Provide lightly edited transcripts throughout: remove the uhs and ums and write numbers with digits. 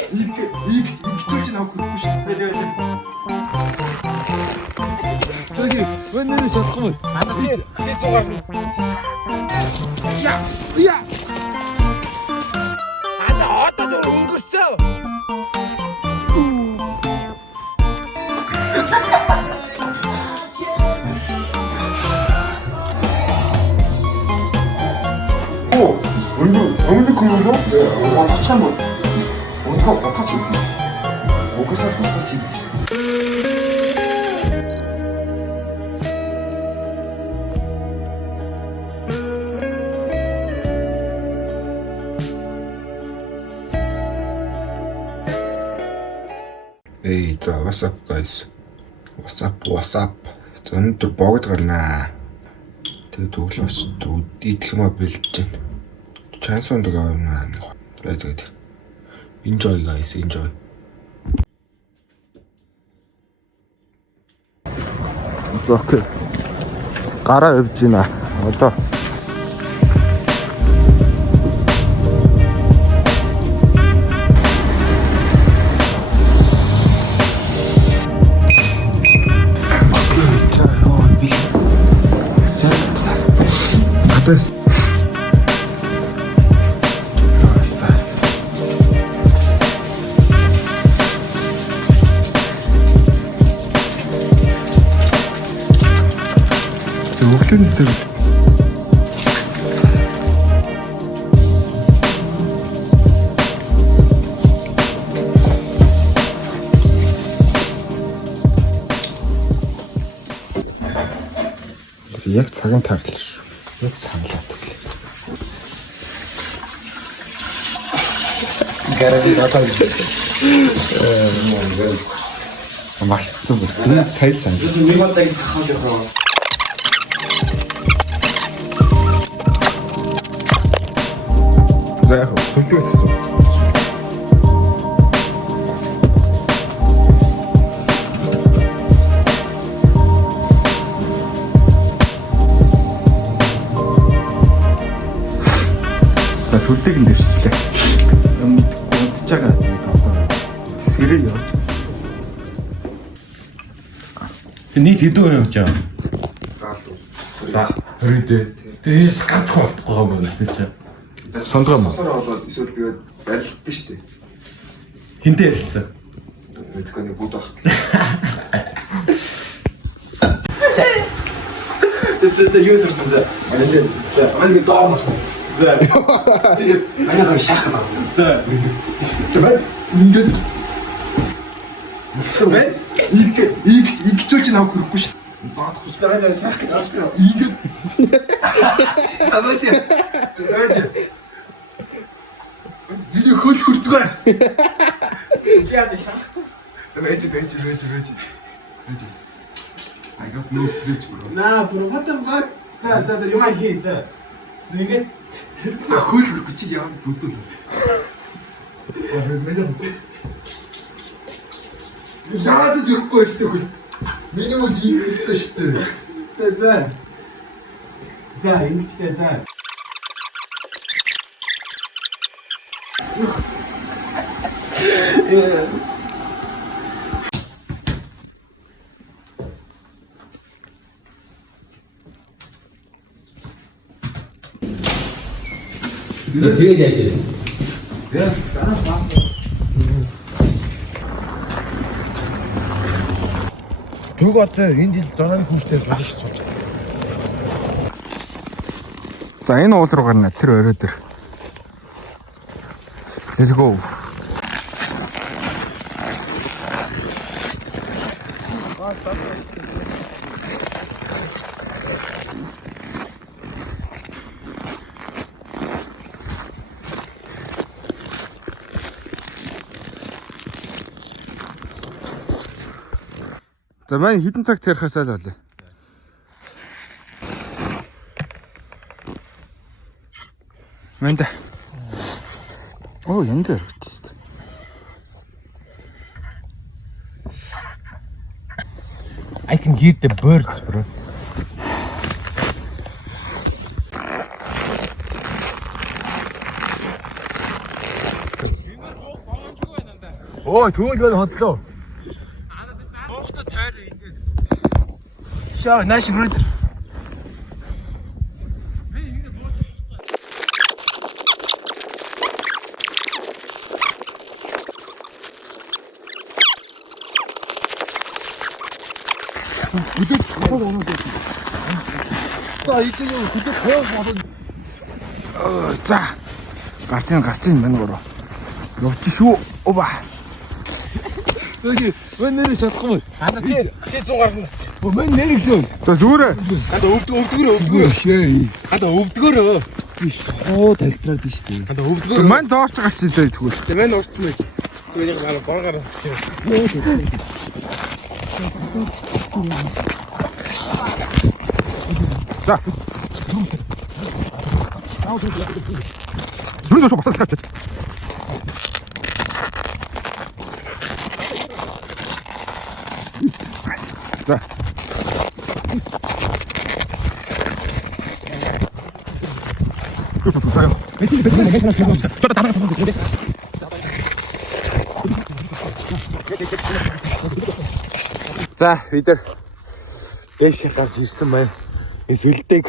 Игчүүлж навах хэрэггүй шүү дээ. 저기 웬일이 잠깐만. Чи зугаар нь. 야. Одоо өнгөрсөн. Өндөр круглөө бодчихсан бол өнөхөө бодож ирсэн. Угсаа бодож ирсэн. Hey, what's up guys? What's up? Өнөөдөр богд гарнаа. Тэгээд өглөөс идэх юм бэлдэж байна. Chanson дэг авна маань. Тэгээд enjoy guys, enjoy. окей. Гараа явж байна. Одоо өглөөний зэрэг яг цагаан таглал шүү. Яг саналаа таглал. Гараа надад мартсан бүр. Энэ цайл санал. Миматагс хахаж яваа. За яг сүлдгээс асуу. За сүлдэг нь дэрчлээ. Удаж байгаа одоо сэрээ явж. Нийт хэдэн хүн явж байгаа? За 20 дээ. Тэрээс гарч болохгүй юм байна чи. Сонгоо мөн. сосоор болоод эсвэл тэгээд барилдсан шүү дээ. Хинтээ ярилцсан. Мэдгүй нэг бууд баг. Тэгээд юу сэрсэн за. За анги доор. За. Тэгээд аягаар шахах байна. За. Тэгээд ингээд тэгээд игчүүлж навах хэрэггүй шүү. Заадахгүй. За шахах гэж байна. Ингээд. Аваад. Видео хөл хүрдэг байна. Чи яа шахахгүй. За байж. I got no stretch bro. На, bro, what the fuck? За юм хий. За. Тэгээд хөл хүрхгүй чи яа бүдүүл. Мэдэн. Яагаад ч ирэхгүй шүү дээ. Миний үл ийм хэвчтэй шүү дээ. За, ингэчтэй за. Тэгээд яаж вэ? Яа, Түг одоо энэ жил зононы хүнштэй болж сууж. За энэ уул руу гарна тэр орой дээр. Let's go. За маань хідэн цагт ярихасаа л болоо. Мэнда. Оо янз яригч. I can hear the birds, bro. Ой, түүл байна хотлоо. Моохтой тойр ингэ. Шаа, нааш хүрээд. Бүдэг хог оноо дээ. За ичээ бүдэг хог болоо. За. Гарчин мань гурав. Явчих шүү. Оба. Өнөр шатахгүй. Хана чи 100 гарсан. Мань нэргсэн. За зүгээрээ. Хада өвдгөрөө. Хада өвдгөрөө. Биш. Оо талтраад нь шүү дээ. Хада өвдгөрөө. Мань доош гарчих зөө тэгвэл. Мань уртсан байж. Зүгээр яг боргаараа. За. Дүн дэш басаа тавьчих. За. Kus sa? За бид нар дэш гарч ирсэн байна. Энэ сүлдэг.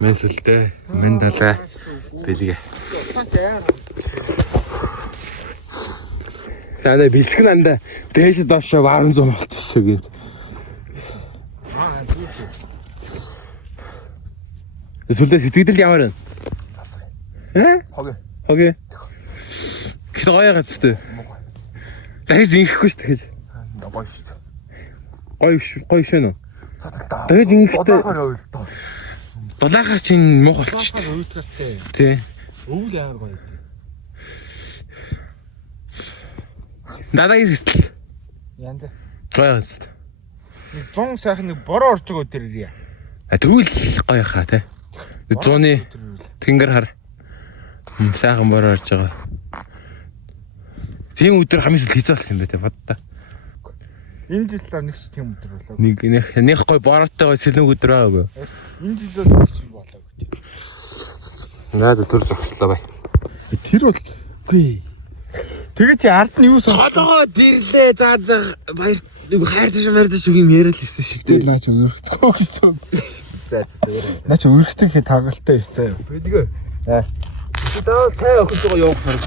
Мен сүлдээ, мен далаа бэлгээ. Санаа бэлтгэн анда дэш доошоо варан зам болчихсон гин. Сүлдээ сэтгэл ямар вэ? Хогё. Гэхдээ гоё гацтай. Дахиж инхэхгүй шүү дээ. Гоё шүү дээ. Гоё шөнө. Задалтаа. Дахиж инхэхтэй. Ойлтоо. Дулаагаар чинь муу болчих. Өөдрөлтэй. Тий. Өвөл яар гоё. Дадагийн сэтгэл. Янз. Гоё гацтай. 100 сайхан нэг бороо орж байгаа өдөр ирье. Тэгвэл гоё хаа тий. 100-ны тэнгэр хар. Сайхан бороо орж байгаа. Тийм өдөр хамгийн сүүл хийцэлсэн юм бэ те боддоо. Энэ жилээр нэг ч тийм өдөр болоо. Нэг гой бороотой гой сэлэнг өдөр аагүй. Энэ жилээр нэг ч болоогүй. Наад төр зогслоо бай. Тэр бол үгүй. Тэгээ чи ард нь юу Толгоо дэрлээ заазаа баяр хайрцаж юм яриад л хэлсэн шүү дээ. наач өргөцгөө гэсэн. За наач өргөцөг хэ тагалтай ирсэн. Бидгээ. Заавал сайн охин зугаа явах хэрэг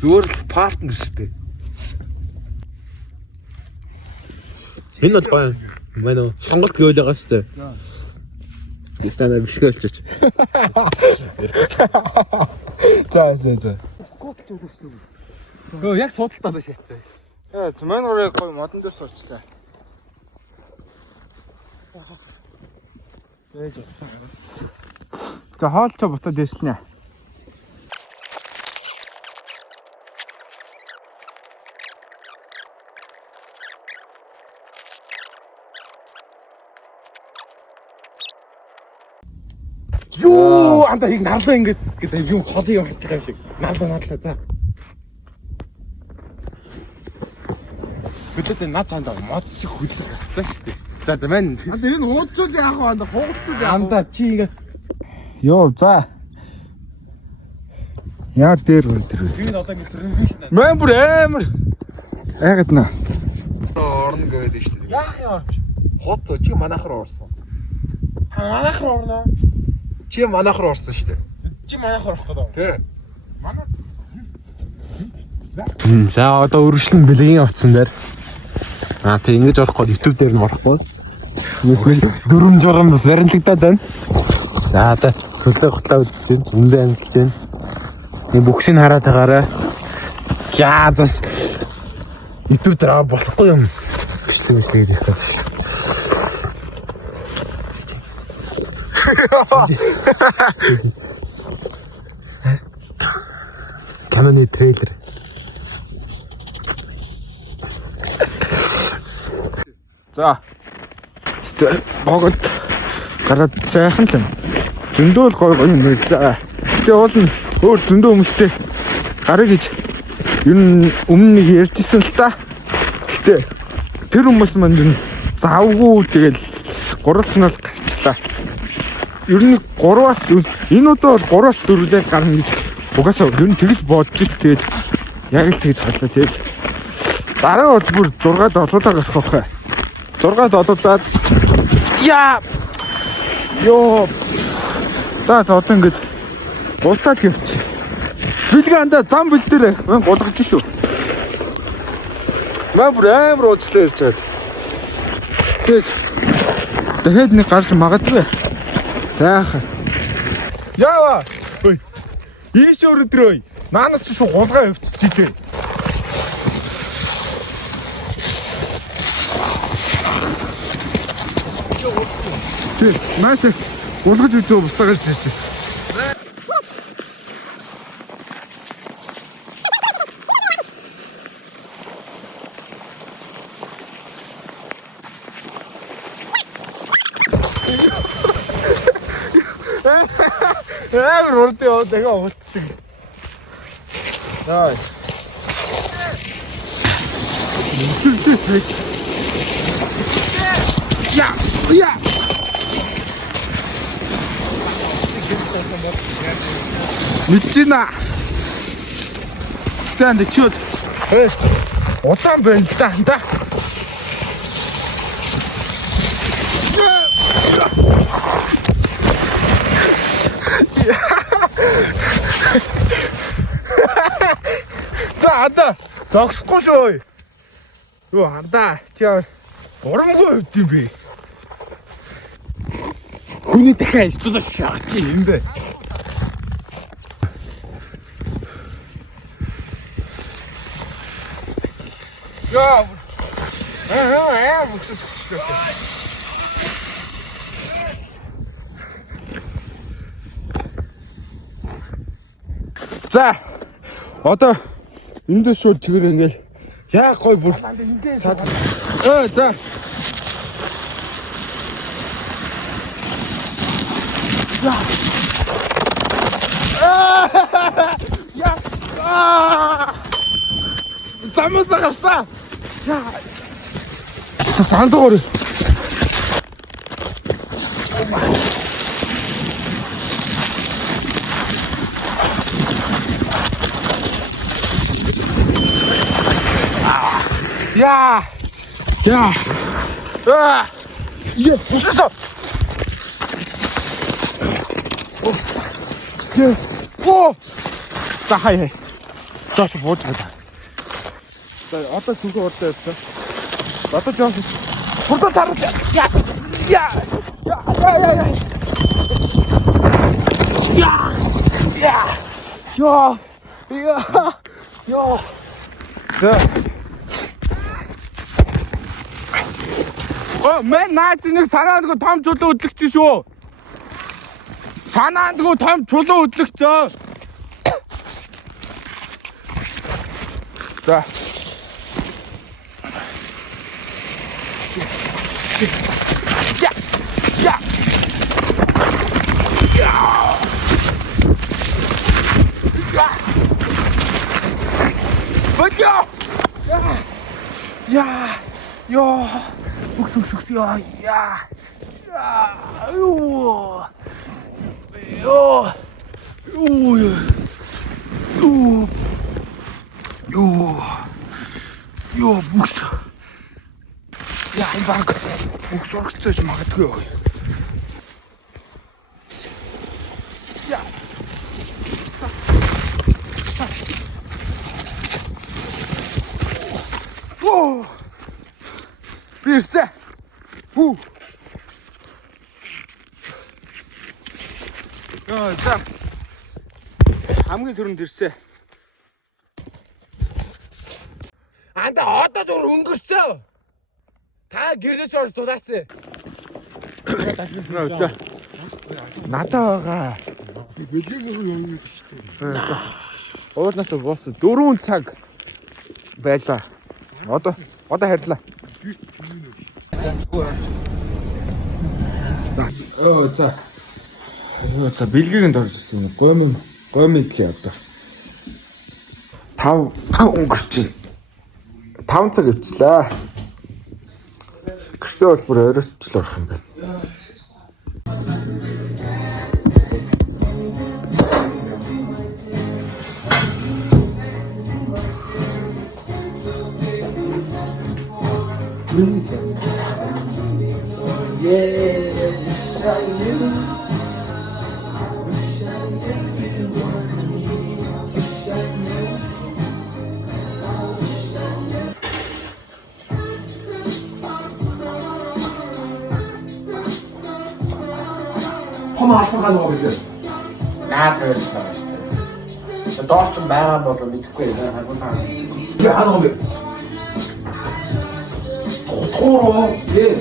зүгээр л партнер шүү дээ. Энэ бол гоё. Манай шонголт гэвэл байгаа шүү дээ. Тэстана бишгэ олчооч. За. Өө яг судалтаа л шатсан. Змэн гурыг гой модон дээр суучлаа. За хоолцоо буцаад ирснэ. Юу анда хийг нарлаа ингээд юм холын юм хатчих юм шиг. Нарлаа за. Гэтэл наач анда мод чи хөдлөх хэвээр шүү дээ. За мань. Анда энэ уудчул яах вэ? Анда хугацчул яах вэ? Анда чи ингээд Йоо за. Яар дээр үү тэр. энэ одоо ингэ трензишн. Мэн бүр амар. Айгаад наа. Орно гэдэг шүү дээ. Яах юм орч? Хот чи манайхаар орсон. Манайхар орно. Чи манайхаар орсон шүү дээ. Чи манайхар орох гэдэг. Тий. Манай За одоо өргөжлөн бэлгийн утсан дээр. Тэг ингэж орохгүй YouTube дээр нь орохгүй. Нийс дөрөм журам бас баримтлагдаад байна. За одоо хөлөө готлоо үзэж байна. Үндэ амьсгалж байна. Энэ бүхшийг хараад байгаарай. Яа зас YouTube дээр болохгүй юм. Бичлэг хийх хэрэгтэй. Кананы трейлер. За. Богод гараад сайхан л. Зөндөө л гоё юм байна. За. Тэгээ уул нь өөр зөндөө хүмүүстэй гарыг гэж ер нь өмнө нэг ярьжсэн л та. Гэтэ тэр хүмүүс манд завгүй тэгэл гурвалнаас гарчлаа. ер нь 3-аас энэ удаа бол 3-аас 4 лээ гарна гэж угаасаа ер нь тэгж бодож ирсэн. Тэгээд яг л тэгж хадлаа. Тэгээд дараа бол бүр 6-д олуулаа гарах байх. 6-д олуулаад яа ёо за одоо ингэж улсаад явчих. Бэлгээ андаа зам бэлдэрээ мэн голгож шүү. Маа бүр амар уучлаа ярьж чад. Тэгээд дахиад нэг гарч магадгүй. Сайхан. Яа. Ой. Ийш өрөдрөө. Наанаас ч шүү гулгаа өвччихээ. Тэг, маш их гулгаж үзөө буцаагаад чиж. Амар урд яваа тэгээ уутдаг. Яа. Я. Я. Мэдчихна. Тэнд чуд. Удаан байна л да. За анда зогсохгүй шүү. Юу анда чи урамгүй хөвд юм бэ? Хүний дахиад ичдүүлээ шаач юм бэ? Яа. Мөксөс. За одоо эндээс шууд чигээр ингээл яа гой бүр саад за я замаас гарсан цаандгаар Я. Я, слышишь? О! Тахай. Таш вот это. Да, одоо сүнхээ урдаа явсан. Одоо жоос. Хурдан тарах. Я. Йоо. За. Мен наач нэг санаандгүй том чулуу хөдлөгч шүү. Санаандгүй том чулуу хөдлөгч. За. Я. Бочо. Я. Йоо. Укс я. Йоо букс. Я баг. Укс орчихж магадгүй. Я. Оо. Бирсэ. Хүү. За. Хамгийн түрүүнд ирсэ. Анда одоо зур өнгөрсөн. Та гэрээс орж дудаасан. За. Надаа байгаа. Бэлэг шүү. Уулнаас бос 4 цаг байлаа. Одоо харьлаа. За бэлгийг орж ирсэн. Гомидлээ одоо. 5 өнгөрч байна. 5 цаг өвчлээ. Гэртээ бол бүр оройчлоо байх юм байна. Хомоо алхах нь гоё дээ. Наад байсан шүү дээ. Доош ч байгаа бол мэдэхгүй байна. Яа аа гоё. Тохороо ээ.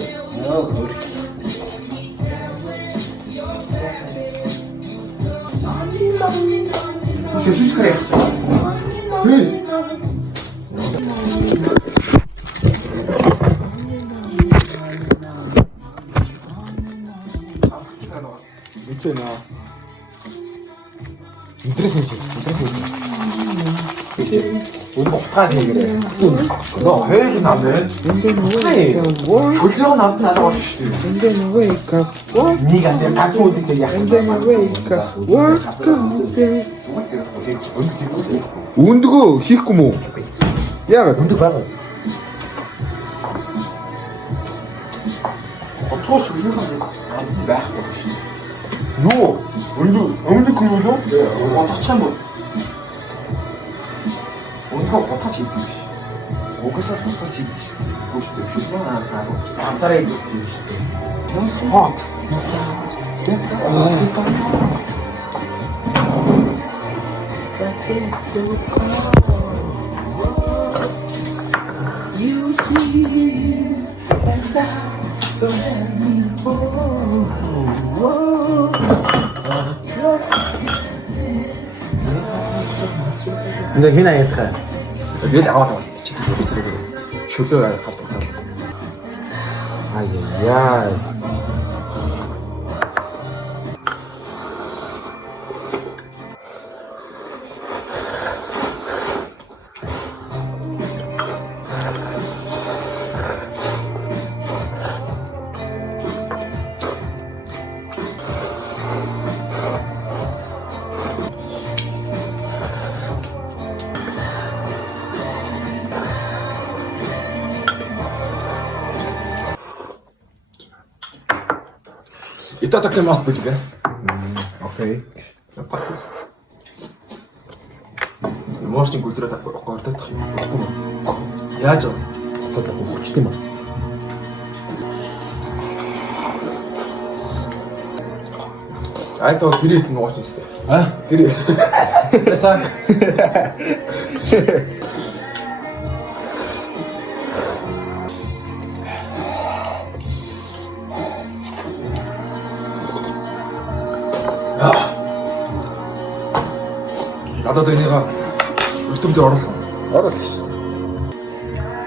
Шишиш крэхч. Хей. Мэдээ наа. Интерес хийж. Өнөө утгаа хийгээрэй. Ноо хээл намээ. Шүлгөө намд надад болж шүү дээ. And then wake up. Нэг антай ганц үдтэй яах. And then wake up. Work all day. Үндгөө хийхгүй мүү? Яагаад? Өндөг байгаа. Хотгоо шүлгөө байхгүй шүү. Юу? Өндөг юу лөө? Хотгоч юм бол. Өнөөгөө хотгоч хийдэг биш. Угсаа хотгоч хийдэг шүү дээ. Үгүй шүү дээ. Шүлгөө ганцаараа хийдэг шүү дээ. Нус хот. Ингээ хин аяасхаа. Тэгэл аваалаа болчихчих юм байна. Шүлөө халдвартал. Ай. Это такая масса будет, да? Окей. Можешь не культура такой, я же. Одоо хүчтэй мас. А это вот Кирилл не очень чистый. А? Кирилл. Красавчик. Надад энийгээ өлтөмдөө оруулах. Оруулчих.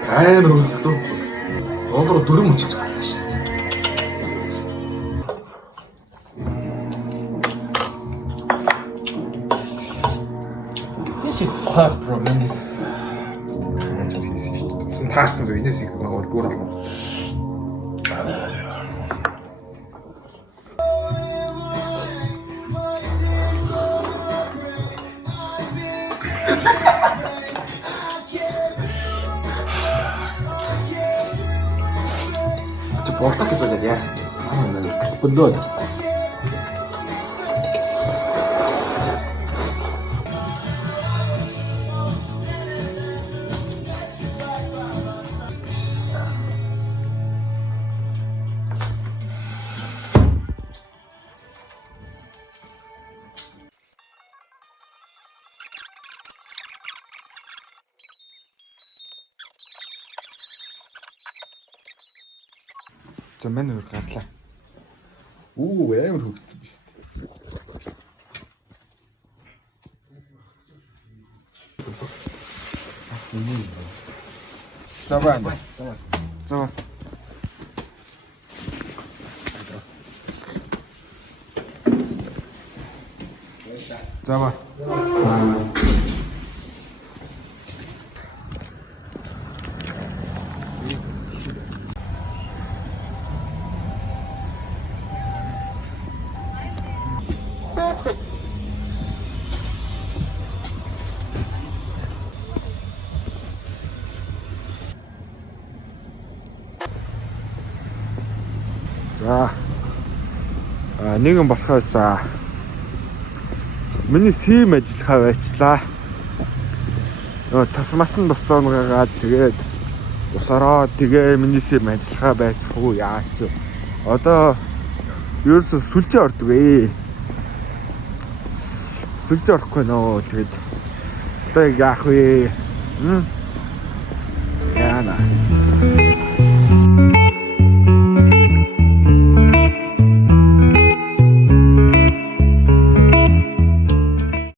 Амар үлсэлөө. Доллар 4 мөчж галаа шүү дээ. This is hard problem. Таарсан зөв энэс их байгаа бүр алга. Болтоо гэж болоод яах вэ? Господи. За мань өөр гатлаа. Амар хөвгдсөн биз дээ. За байна. За. За ба. Нэгэн болохоос миний сим ажиллахаа байчлаа. Цас масан босоонгаагаад тэгээд усараа тэгээ миний сим ажиллахаа байцгүй яач. Одоо ерөөсө сүлжээ ордог ээ. Сүлжээ орохгүй нөө тэгээд одоо яах вэ? Яана.